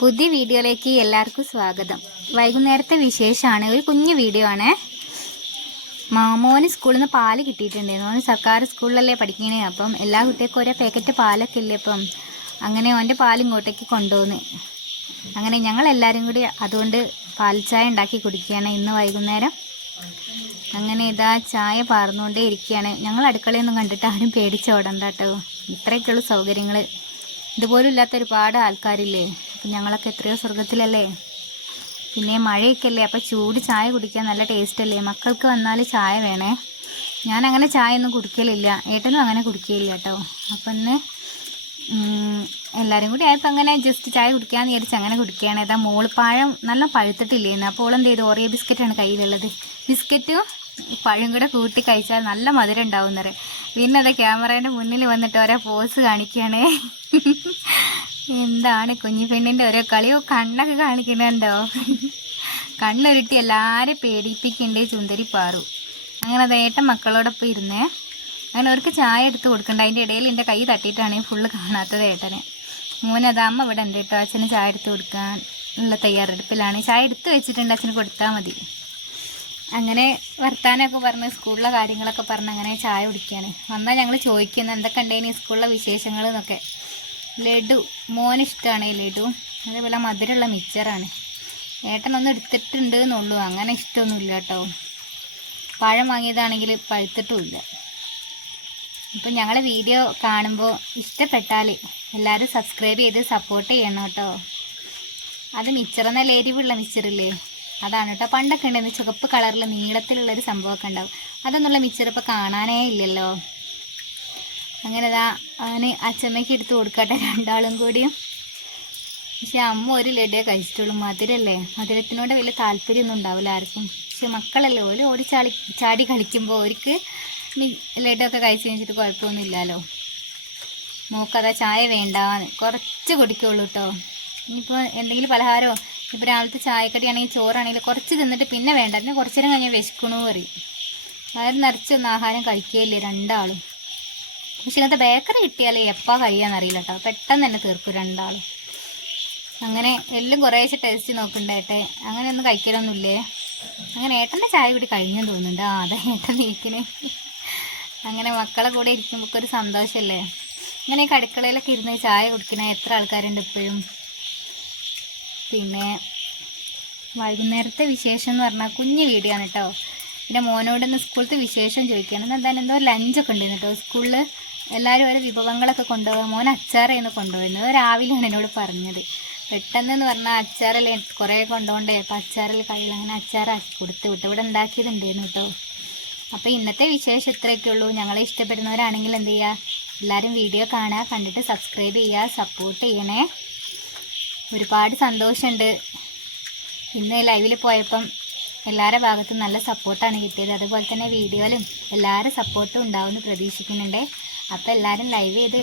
പുതിയ വീഡിയോയിലേക്ക് എല്ലാവർക്കും സ്വാഗതം. വൈകുന്നേരത്തെ വിശേഷമാണ്, ഒരു കുഞ്ഞു വീഡിയോ ആണ്. മോന് സ്കൂളിൽ നിന്ന് പാല് കിട്ടിയിട്ടുണ്ടായിരുന്നു. മോന് സർക്കാർ സ്കൂളിലല്ലേ പഠിക്കണേ. അപ്പം എല്ലാ കുട്ടികൾക്കും ഒരേ പാക്കറ്റ് പാലൊക്കെ ഇല്ലേ. അപ്പം അങ്ങനെ ഓൻ്റെ പാൽ ഇങ്ങോട്ടേക്ക് കൊണ്ടുപോകുന്നു. അങ്ങനെ ഞങ്ങളെല്ലാവരും കൂടി അതുകൊണ്ട് പാൽ ചായ ഉണ്ടാക്കി കുടിക്കുകയാണ് ഇന്ന് വൈകുന്നേരം. അങ്ങനെ ഇതാ ചായ പാർന്നുകൊണ്ടേ ഇരിക്കുകയാണ്. ഞങ്ങൾ അടുക്കളയൊന്നും കണ്ടിട്ട് ആരും പേടിച്ചോടണ്ട കേട്ടോ. ഇത്രയൊക്കെയുള്ള സൗകര്യങ്ങൾ ഇതുപോലും ഇല്ലാത്ത ഒരുപാട് ആൾക്കാരില്ലേ. അപ്പം ഞങ്ങളൊക്കെ എത്രയോ സ്വർഗത്തിലല്ലേ. പിന്നെ മഴയൊക്കെ അല്ലേ, അപ്പം ചൂട് ചായ കുടിക്കാൻ നല്ല ടേസ്റ്റ് അല്ലേ. മക്കൾക്ക് വന്നാൽ ചായ വേണേ. ഞാനങ്ങനെ ചായ ഒന്നും കുടിക്കലില്ല, ഏട്ടനും അങ്ങനെ കുടിക്കില്ല കേട്ടോ. അപ്പം ഇന്ന് എല്ലാവരും കൂടി ആയപ്പോൾ അങ്ങനെ ജസ്റ്റ് ചായ കുടിക്കാമെന്ന് വിചാരിച്ച് അങ്ങനെ കുടിക്കുകയാണ്. ഏതാ മോൾപ്പാഴം നല്ല പഴുത്തിട്ടില്ലേന്ന്. അപ്പോൾ എന്ത് ചെയ്തു, ഓറിയോ ബിസ്ക്കറ്റാണ് കയ്യിലുള്ളത്. ബിസ്ക്കറ്റും പഴം കൂടെ കൂട്ടി കഴിച്ചാൽ നല്ല മധുരം ഉണ്ടാവും എന്നറിയാം. പിന്നെ അതെ ക്യാമറേൻ്റെ മുന്നിൽ വന്നിട്ട് ഓരോ പോസ് കാണിക്കുകയാണേ. എന്താണ് കുഞ്ഞി പെണ്ണിൻ്റെ ഓരോ കളിയോ, കണ്ണൊക്കെ കാണിക്കുന്നുണ്ടോ. കണ്ണുരുട്ടി എല്ലാവരും പേടിപ്പിക്കണ്ടേ ചുന്തരി പാറു. അങ്ങനെ അത് ഏട്ടൻ മക്കളോടൊപ്പം ഇരുന്നേ. അങ്ങനെ അവർക്ക് ചായ എടുത്ത് കൊടുക്കണ്ട. അതിൻ്റെ ഇടയിൽ എൻ്റെ കൈ തട്ടിയിട്ടാണ് ഫുള്ള് കാണാത്തത് ഏട്ടനെ. മോനത് അമ്മ ഇവിടെ ഉണ്ട് കേട്ടോ. അച്ഛന് ചായ എടുത്ത് കൊടുക്കാൻ ഉള്ള തയ്യാറെടുപ്പിലാണ്. ചായ എടുത്ത് വെച്ചിട്ടുണ്ട്, അച്ഛന് കൊടുത്താൽ മതി. അങ്ങനെ വർത്താനമൊക്കെ പറഞ്ഞ് സ്കൂളിലെ കാര്യങ്ങളൊക്കെ പറഞ്ഞ് അങ്ങനെ ചായ കുടിക്കുകയാണ്. വന്നാൽ ഞങ്ങൾ ചോദിക്കുന്നത് എന്തൊക്കെ ഉണ്ടേനി സ്കൂളിലെ വിശേഷങ്ങൾ എന്നൊക്കെ. ലഡു മോനിഷ്ടമാണ് ലഡു. അതേപോലെ മധുരമുള്ള മിച്ചറാണ്. ഏട്ടനൊന്നും എടുത്തിട്ടുണ്ട് എന്നുള്ളൂ, അങ്ങനെ ഇഷ്ടമൊന്നുമില്ല കേട്ടോ. പഴം വാങ്ങിയതാണെങ്കിൽ പഴുത്തിട്ടുമില്ല. അപ്പം ഞങ്ങളെ വീഡിയോ കാണുമ്പോൾ ഇഷ്ടപ്പെട്ടാൽ എല്ലാവരും സബ്സ്ക്രൈബ് ചെയ്ത് സപ്പോർട്ട് ചെയ്യണം കേട്ടോ. അത് മിച്ചർ നല്ല എരിവുള്ള മിച്ചറില്ലേ, അതാണ് കേട്ടോ. പണ്ടൊക്കെ ഉണ്ടായിരുന്നു ചുവപ്പ് കളറിൽ നീളത്തിലുള്ളൊരു സംഭവമൊക്കെ ഉണ്ടാവും. അതൊന്നുള്ള മിച്ചർ ഇപ്പോൾ കാണാനേ ഇല്ലല്ലോ. അങ്ങനെ ഇതാ അവന് അച്ചമ്മയ്ക്ക് എടുത്ത് കൊടുക്കട്ടെ രണ്ടാളും കൂടിയും. പക്ഷെ അമ്മ ഒരു ലഡുവേ കഴിച്ചിട്ടുള്ളൂ. മധുരല്ലേ, മധുരത്തിനോട് വലിയ താല്പര്യമൊന്നും ഉണ്ടാവില്ല ആർക്കും. പക്ഷെ മക്കളല്ലേ, ഓര് ചാടി കളിക്കുമ്പോൾ അവർക്ക് ലഡുവൊക്കെ കഴിച്ച് കഴിഞ്ഞിട്ട് കുഴപ്പമൊന്നുമില്ലല്ലോ. മോക്കതാ ചായ വേണ്ടാന്ന് കുറച്ച് കുടിക്കുള്ളൂ കേട്ടോ. ഇനിയിപ്പോൾ എന്തെങ്കിലും പലഹാരമോ, ഇപ്പോൾ രാവിലത്തെ ചായക്കടിയാണെങ്കിൽ ചോറാണെങ്കിൽ കുറച്ച് തിന്നിട്ട് പിന്നെ വേണ്ട, പിന്നെ കുറച്ച് നേരം കഴിഞ്ഞാൽ വിശക്കണു പറയും. വയറ് നിറച്ചൊന്നും ആഹാരം കഴിക്കുകയില്ലേ രണ്ടാളും. പക്ഷെ ഇങ്ങനത്തെ ബേക്കറി കിട്ടിയാലേ എപ്പോൾ കഴിയാന്നറിയില്ല കേട്ടോ. പെട്ടെന്ന് തന്നെ തീർക്കും രണ്ടാളും. അങ്ങനെ എല്ലാം കുറേശ്ശെ ടേസ്റ്റ് നോക്കണ്ടേട്ടെ. അങ്ങനെയൊന്നും കഴിക്കലൊന്നുമില്ലേ. അങ്ങനെ ഏട്ടൻ്റെ ചായ കൂടി കഴിഞ്ഞെന്ന് തോന്നുന്നുണ്ട്. അതെ ഏട്ടൻ നീക്കിന്. അങ്ങനെ മക്കളെ കൂടെ ഇരിക്കുമ്പോൾ ഒരു സന്തോഷമല്ലേ. ഇങ്ങനെയൊക്കെ അടുക്കളയിലൊക്കെ ഇരുന്ന് ചായ കുടിക്കണ എത്ര ആൾക്കാരുണ്ട് ഇപ്പോഴും. പിന്നെ വൈകുന്നേരത്തെ വിശേഷം എന്ന് പറഞ്ഞാൽ കുഞ്ഞ് വീഡിയോ ആണ് കേട്ടോ. പിന്നെ മോനോടൊന്ന് സ്കൂളത്തെ വിശേഷം ചോദിക്കുകയാണ്. എന്തായാലും എന്തോ ലഞ്ചൊക്കെ ഉണ്ടായിരുന്നു കേട്ടോ സ്കൂളിൽ. എല്ലാവരും ഓരോ വിഭവങ്ങളൊക്കെ കൊണ്ടുപോകാൻ. മോൻ അച്ചാറായിരുന്നു കൊണ്ടുപോയിരുന്നത്. രാവിലെയാണ് എന്നോട് പറഞ്ഞത്. പെട്ടെന്ന് പറഞ്ഞാൽ അച്ചാറല്ലേ കുറേ കൊണ്ടുപോകണ്ടേ, അപ്പം അച്ചാറിൽ കഴിയില്ല. അങ്ങനെ അച്ചാറാക്കി കൊടുത്ത് വിട്ടു. ഇവിടെ ഉണ്ടാക്കിയതുണ്ടായിരുന്നു കേട്ടോ. അപ്പോൾ ഇന്നത്തെ വിശേഷം ഇത്രയൊക്കെ ഉള്ളൂ. ഞങ്ങളെ ഇഷ്ടപ്പെടുന്നവരാണെങ്കിൽ എന്ത് ചെയ്യുക, എല്ലാവരും വീഡിയോ കാണുക, കണ്ടിട്ട് സബ്സ്ക്രൈബ് ചെയ്യുക, സപ്പോർട്ട് ചെയ്യണേ. ഒരുപാട് സന്തോഷമുണ്ട്. ഇന്ന് ലൈവിൽ പോയപ്പം എല്ലാവരുടെ ഭാഗത്തും നല്ല സപ്പോർട്ടാണ് കിട്ടിയത്. അതുപോലെ തന്നെ വീഡിയോയിലും എല്ലാവരും സപ്പോർട്ടും ഉണ്ടാവുമെന്ന് പ്രതീക്ഷിക്കുന്നുണ്ട്. അപ്പോൾ എല്ലാവരും ലൈവ് ചെയ്ത്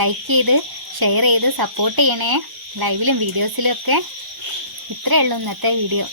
ലൈക്ക് ചെയ്ത് ഷെയർ ചെയ്ത് സപ്പോർട്ട് ചെയ്യണേ. ലൈവിലും വീഡിയോസിലും ഒക്കെ. ഇത്രയേ ഉള്ളൂ ഇന്നത്തെ വീഡിയോ.